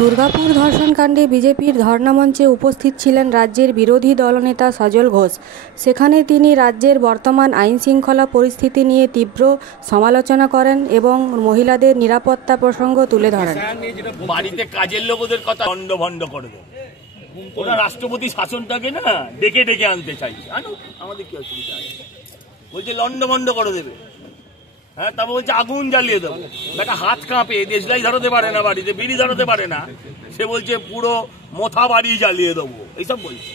দুর্গাপুর ধর্ষণকাণ্ডে বিজেপির ধর্নামঞ্চে উপস্থিত ছিলেন রাজ্যের বিরোধী দলনেতা সজল ঘোষ। সেখানে তিনি রাজ্যের বর্তমান আইনশৃঙ্খলা পরিস্থিতি নিয়ে তীব্র সমালোচনা করেন এবং মহিলাদের নিরাপত্তা প্রসঙ্গ তুলে ধরেন। বাড়িতে কাজের লোকদের কথা ভণ্ড করে দেবে, ওরা রাষ্ট্রপতি শাসনটাকে না ডেকে ডেকে আনতে চাই, আমাদের কি অসুবিধা আছে? বলছে লন্ডভন্ড করে দেবে, হ্যাঁ, তারপর বলছে আগুন জ্বালিয়ে দেবো। একটা হাত কাঁপে, দেশলাই ধরাতে পারে না, বাড়িতে বিড়ি ধরাতে পারে না, সে বলছে পুরো মোথা বাড়ি জ্বালিয়ে দেবো, এইসব বলছে,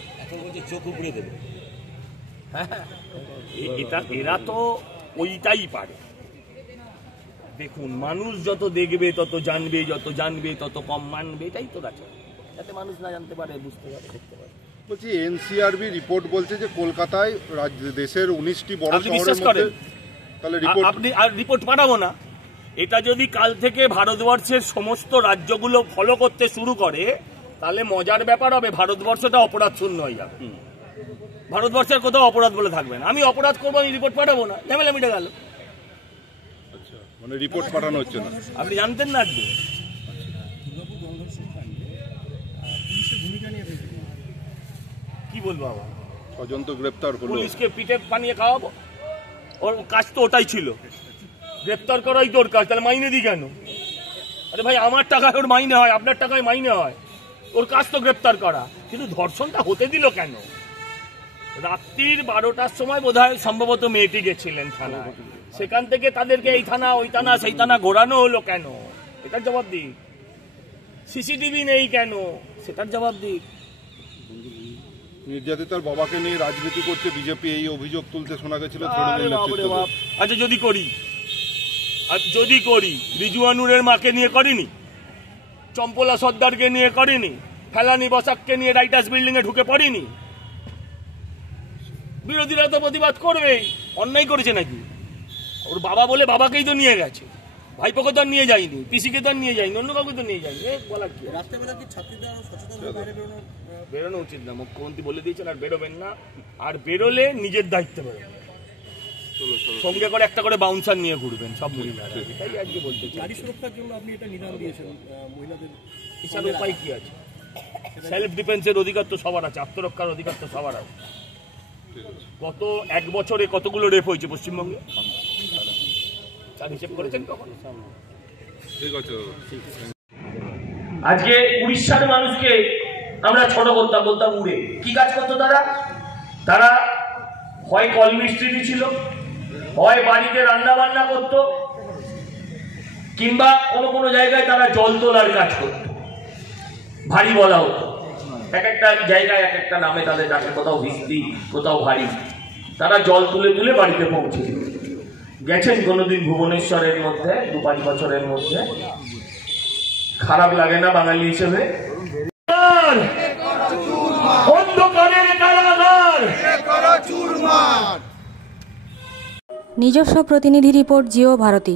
চোখ উপড়ে দেবে। হ্যাঁ, এরা তো ওইটাই পারে। দেখুন, মানুষ যত দেখবে তত জানবে, যত জানবে তত কম মানবে, এটাই তো আছে, যাতে মানুষ না জানতে পারে, বুঝতে পারে, দেখতে পারে। বলছি, এনসিআরবি রিপোর্ট বলছে যে কলকাতায় দেশের 19টি বড় শহরের মধ্যে, তাহলে রিপোর্ট পাঠাবো না। এটা যদি কাল থেকে ভারতবর্ষের সমস্ত রাজ্যগুলো ফলো করতে শুরু করে, তাহলে মজার ব্যাপার হবে, ভারতবর্ষটা অপরাধ শূন্য হয়ে যাবে। ভারতবর্ষের কোথাও অপরাধ বলে থাকবে না। আমি অপরাধ করবো, আমি রিপোর্ট পাঠাবো না, ঝামেলা মিটে গেল। আচ্ছা, মানে রিপোর্ট পাঠানো হচ্ছে না, আপনি জানতেন না? আজকে কি বলবো আবার, ছজন তো গ্রেপ্তার হলো, পুলিশকে পিঠে পানিয়ে খাওয়াবো? ওর কাজ তো ওটাই ছিল, গ্রেপ্তার করাই তোর কাজ, তাহলে মাইনে দিই কেন? আরে ভাই, আমার টাকায় ওর মাইনে হয়, আপনার টাকায় মাইনে হয়, ওর কাজ তো গ্রেপ্তার করা। কিন্তু ধর্ষণটা হতে দিল কেন? রাত্রির 12টার সময় বোধহয় সম্ভবত মেয়েটি গেছিলেন থানায়, সেখান থেকে তাদেরকে এই থানা ওই থানা সেই থানা ঘোরানো হলো কেন? এটার জবাব দিক। সিসিটিভি নেই কেন? সেটার জবাব দিক। নির্যাতিতার বাবাকে নিয়ে রাজনীতি করছে বিজেপি, এই অভিযোগ তুলতে শোনা গেছিল। আচ্ছা, যদি করি রিজওয়ানুরের মাকে নিয়ে করিনি, চম্পলা সর্দারকে নিয়ে করিনি, ফেলানি বসাককে নিয়ে রাইটার্স বিল্ডিং এ ঢুকে পড়িনি, বিরোধীরা তো প্রতিবাদ করবেই। অন্যায় করেছে নাকি? ওর বাবা বলে বাবাকেই তো নিয়ে গেছে, ভাইপোকে তো নিয়ে যায়নি, পিসিকে তো নিয়ে যায়নি, অন্য কাউকে তো নিয়ে যায়নি। বলার কি? বেরোনো উচিত না, মুখ্যমন্ত্রী বলে দিয়েছেন আর বেরোবেন না, আর বেরোলে নিজের দায়িত্বে বেরোবেন, সঙ্গে করে একটা করে বাউন্সার নিয়ে ঘুরবেন সব মহিলারা। এটাই আজকে বলতে চাই। নারী সুরক্ষার জন্য আপনি এটা নিদান দিয়েছেন, মহিলাদের হিসাবে উপায় কি আছে? সেলফ ডিফেন্সের অধিকার তো সবার আছে, আত্মরক্ষার অধিকার তো সবার আছে। গত 1 বছরে কতগুলো রেপ হয়েছে পশ্চিমবঙ্গে? তার হিসেব করেছেন কখন? ঠিক আছে। আজকে উড়িষ্যার মানুষকে আমরা ছোট বলতাম উড়ে। কি কাজ করতো তারা? হয় কল মিস্ত্রি ছিল, হয় বাড়িতে রান্না বান্না করতো, কিংবা কোনো জায়গায় তারা জল তোলার কাজ করত। ভারী বলা হতো, এক একটা জায়গায় এক একটা নামে তাদের ডাকে, কোথাও ভিস্তি, কোথাও ভারী। তারা জল তুলে তুলে বাড়িতে পৌঁছে গেছেন কোনোদিন ভুবনেশ্বরের মধ্যে 2-5 বছরের মধ্যে? খারাপ লাগে না বাঙালি হিসেবে? নিজস্ব প্রতিনিধি রিপোর্ট, জিও ভারতী।